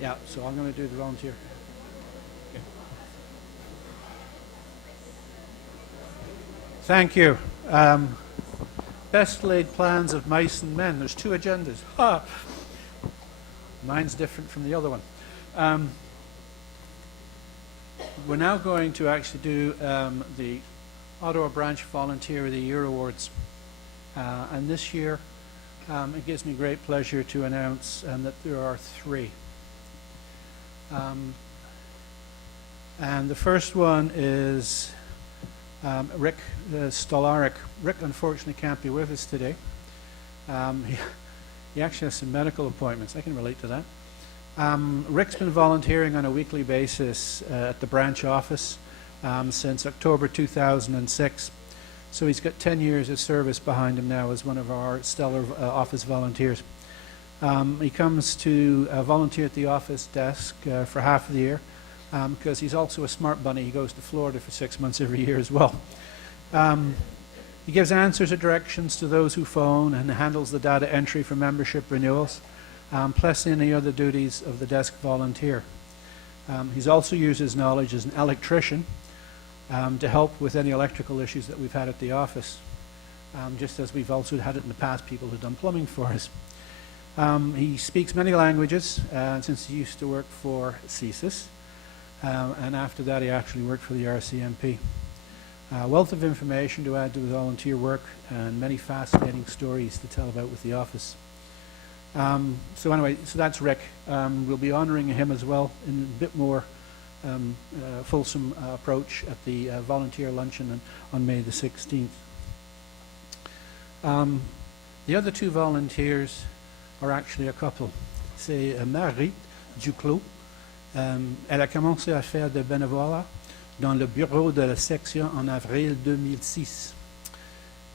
Yeah, so I'm going to do the volunteer. Okay. Thank you. Best laid plans of mice and men. There's two agendas. Ha! Mine's different from the other one. We're now going to actually do the Ottawa Branch Volunteer of the Year Awards. And this year, it gives me great pleasure to announce that there are three. And the first one is Rick Stolarik. Rick unfortunately can't be with us today. He actually has some medical appointments. I can relate to that. Rick's been volunteering on a weekly basis at the branch office since October 2006. So he's got 10 years of service behind him now as one of our stellar office volunteers. He comes to volunteer at the office desk for half of the year because he's also a smart bunny. He goes to Florida for 6 months every year as well. He gives answers or directions to those who phone and handles the data entry for membership renewals, plus any other duties of the desk volunteer. He's also used his knowledge as an electrician to help with any electrical issues that we've had at the office, just as we've also had it in the past, people who've done plumbing for us. He speaks many languages since he used to work for CSIS, and after that he actually worked for the RCMP. Wealth of information to add to the volunteer work and many fascinating stories to tell about with the office. So anyway, so that's Rick. We'll be honoring him as well in a bit more fulsome approach at the volunteer luncheon on May the 16th. The other two volunteers are actually a couple. C'est Marie Duclos. Elle a commencé à faire de bénévolat dans le bureau de la section en avril 2006,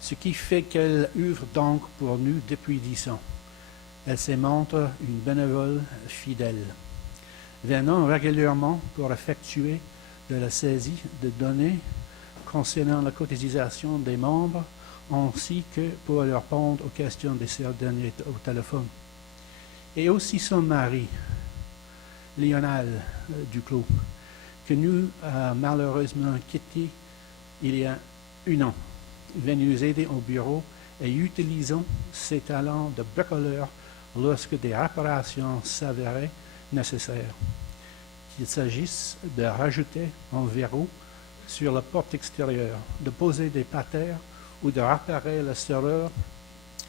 ce qui fait qu'elle œuvre donc pour nous depuis 10 ans. Elle se montre une bénévole fidèle, venant régulièrement pour effectuer de la saisie de données concernant la cotisation des membres, ainsi que pour répondre aux questions de ces derniers au téléphone. Et aussi son mari, Lionel Duclos, que nous malheureusement quitté il y a 1 an, vient nous aider au bureau et utilisons ses talents de bricoleur lorsque des réparations s'avéraient nécessaires. Qu'il s'agisse de rajouter un verrou sur la porte extérieure, de poser des patères ou de réparer la serrure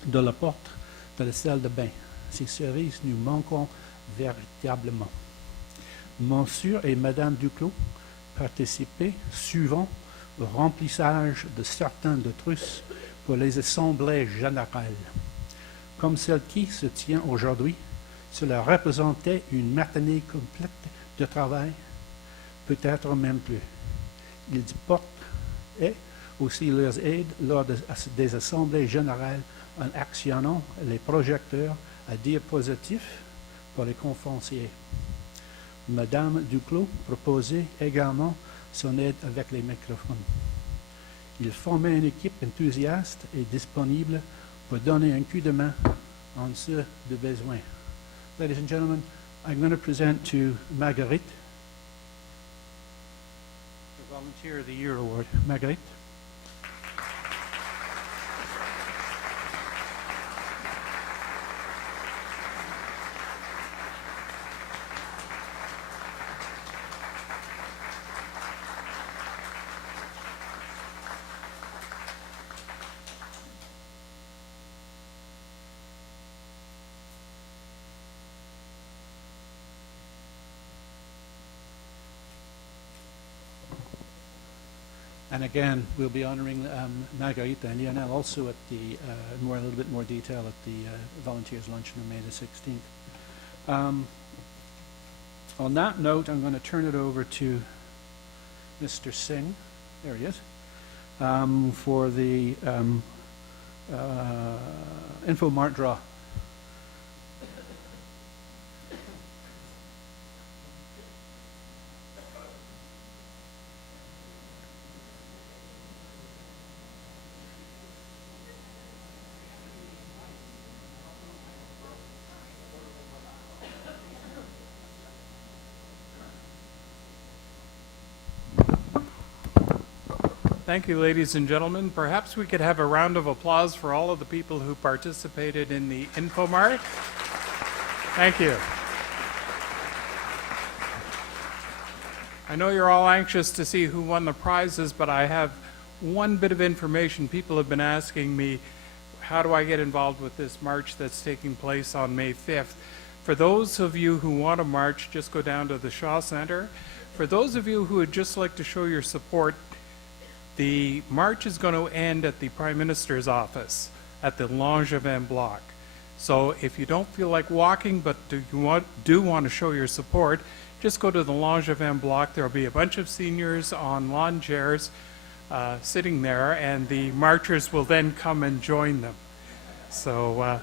de la porte de la salle de bain. Ces services nous manquons véritablement. Monsieur et Madame Duclos participaient souvent au remplissage de certains de trus pour les assemblées générales. Comme celle qui se tient aujourd'hui, cela représentait une matinée complète de travail, peut-être même plus. Ils portaient aussi leurs aides lors des assemblées générales en actionnant les projecteurs à diapositifs pour les conférenciers. Madame Duclos proposait également son aide avec les microphones. Il formait une équipe enthousiaste et disponible pour donner un coup de main en cas de besoin. Ladies and gentlemen, I'm going to present to Marguerite the Volunteer of the Year Award. Marguerite. And again, we'll be honoring Margarita and Lionel also at the a little bit more detail at the Volunteers Luncheon on May the 16th. On that note, I'm going to turn it over to Mr. Singh. There he is. For the InfoMart draw. Thank you, ladies and gentlemen. Perhaps we could have a round of applause for all of the people who participated in the Infomart. Thank you. I know you're all anxious to see who won the prizes, but I have one bit of information. People have been asking me, how do I get involved with this march that's taking place on May 5th? For those of you who want to march, just go down to the Shaw Center. For those of you who would just like to show your support, the march is going to end at the Prime Minister's office at the Langevin block. So if you don't feel like walking but do want to show your support, just go to the Langevin block. There will be a bunch of seniors on lawn chairs sitting there, and the marchers will then come and join them. So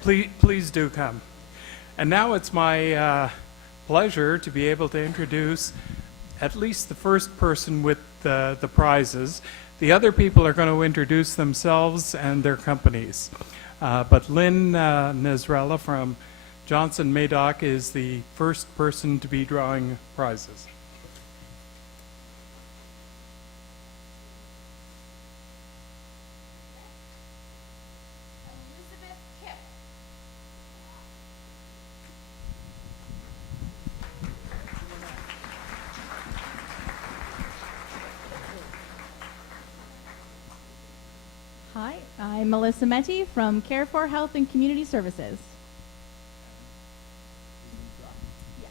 please do come. And now it's my pleasure to be able to introduce at least the first person with the prizes. The other people are going to introduce themselves and their companies. But Lynn Nezrella from Johnson Madoc is the first person to be drawing prizes. Hi, I'm Melissa Metti from Care for Health and Community Services. Yes.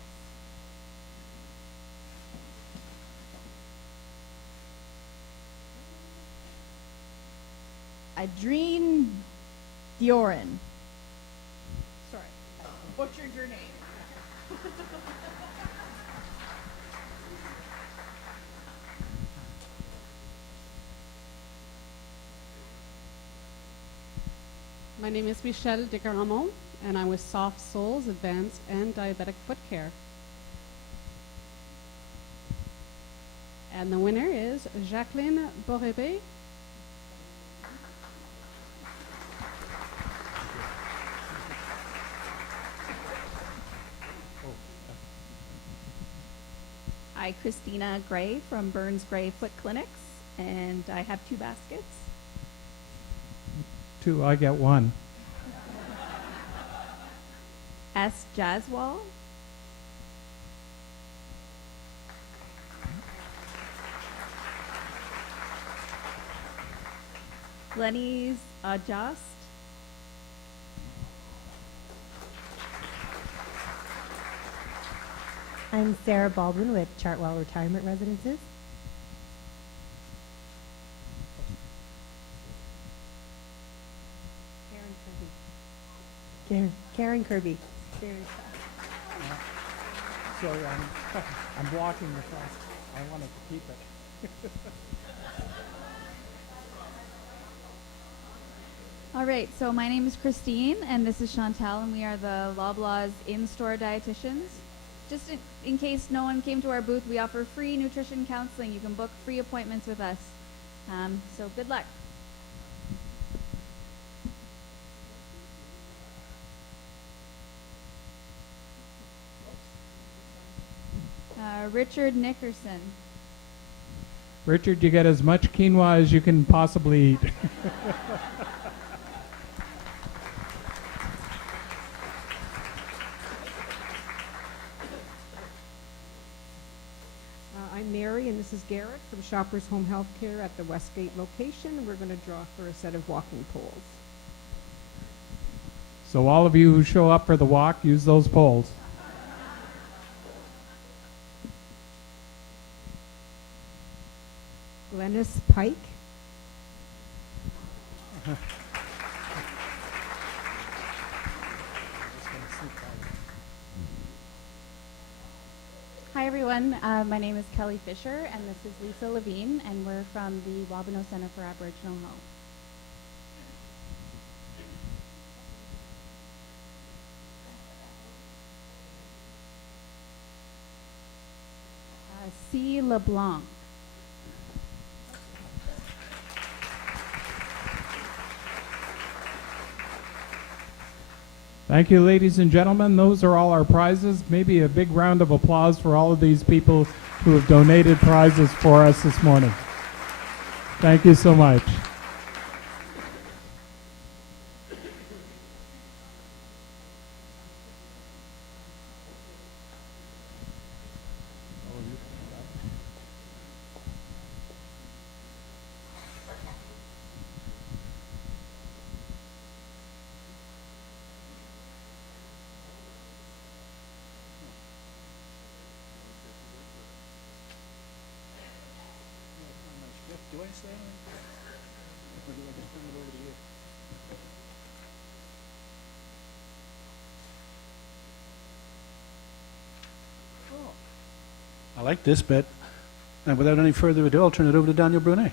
Adrien Diorin. Sorry, I butchered your name. My name is Michelle Decaramon, and I'm with Soft Souls Advanced and Diabetic Foot Care. And the winner is Jacqueline Borebe. Hi, Christina Gray from Burns Gray Foot Clinics, and I have 2 baskets. 2, I get 1. S. Jaswal. Glenys Adjust. I'm Sarah Baldwin with Chartwell Retirement Residences. Karen Kirby. Sorry, I'm blocking the front. I wanted to keep it. All right, so my name is Christine, and this is Chantal, and we are the Loblaws in-store dietitians. Just in case no one came to our booth, we offer free nutrition counseling. You can book free appointments with us. So good luck. Richard Nickerson. Richard, you get as much quinoa as you can possibly eat. I'm Mary, and this is Garrett from Shoppers Home Health Care at the Westgate location. We're going to draw for a set of walking poles. So all of you who show up for the walk, use those poles. Glenys Pike. Hi, everyone. My name is Kelly Fisher, and this is Lisa Levine, and we're from the Wabano Center for Aboriginal Health. C. LeBlanc. Thank you, ladies and gentlemen. Those are all our prizes. Maybe a big round of applause for all of these people who have donated prizes for us this morning. Thank you so much. Do I say anything? Or do I just turn it over to you? I like this bit. And without any further ado, I'll turn it over to Daniel Brunet.